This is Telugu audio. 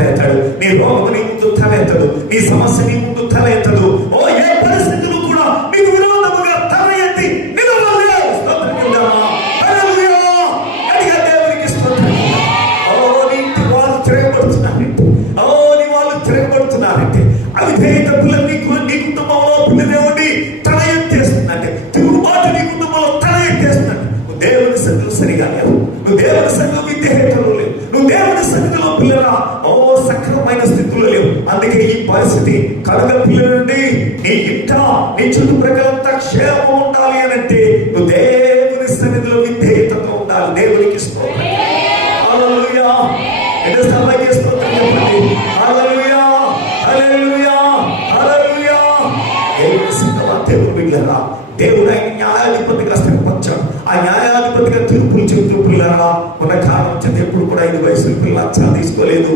తలెత్తాడు. నీ రోగము నీ ముందు తలెత్తడు. నీ సమస్య నీ ముందు తలెత్తడు. ఓ ఏ పరిస్థితులు కూడా నీకు విరోధముగా తల ఎత్తి నిలవలేదు. స్తోత్రం చెప్దామా? హల్లెలూయా. గట్టిగా దేవునికి స్తోత్రం. ఓ నీ ఇంటి వాళ్ళు తిరగబడుతున్నారంటే, ఓ నీ వాళ్ళు తిరగబడుతున్నారంటే, అవిధేయత పిల్లలు నీ కుటుంబంలో పిల్లలే ఉండి తల ఎత్తేస్తుందంటే, తిరుగుబాటు నీ కుటుంబంలో తల ఎత్తేస్తుందంటే, నువ్వు దేవుని సన్నిధిలో సరిగా లేవు. నువ్వు దేవుని సన్నిధిలో విధేయతలో లేవు. నువ్వు దేవుని సన్నిధిలో పిల్లరా ఓ సక్రమైన స్థితిలో లేవు. అందుకే ఈ పరిస్థితి. కనుక పిల్లల నుండి నీ ఇంట నీ చుట్టుప్రక్కలంతా క్షేమం ఉండాలి అని అంటే నువ్వు దేవుని సన్నిధిలో విధేయతతో ఉండాలి. దేవునికి స్తోత్రం. హల్లెలూయా. ఎన్నోసార్లు స్తోత్రం చెప్పండి. హల్లెలూయా, హల్లెలూయా, హల్లెలూయా. దేవుని సంగమా దేవుని బిడ్డలారా, దేవుడు ఆయన న్యాయాధిపతిగా స్థిరపరిచాడు. ఆ న్యాయాధిపతిగా తీర్పులు చెబుతూ పిల్లరా ఉన్న కారణం చేత ఎప్పుడు కూడా 5 వయసుల పిల్లలు అచ్చా తీసుకోలేదు.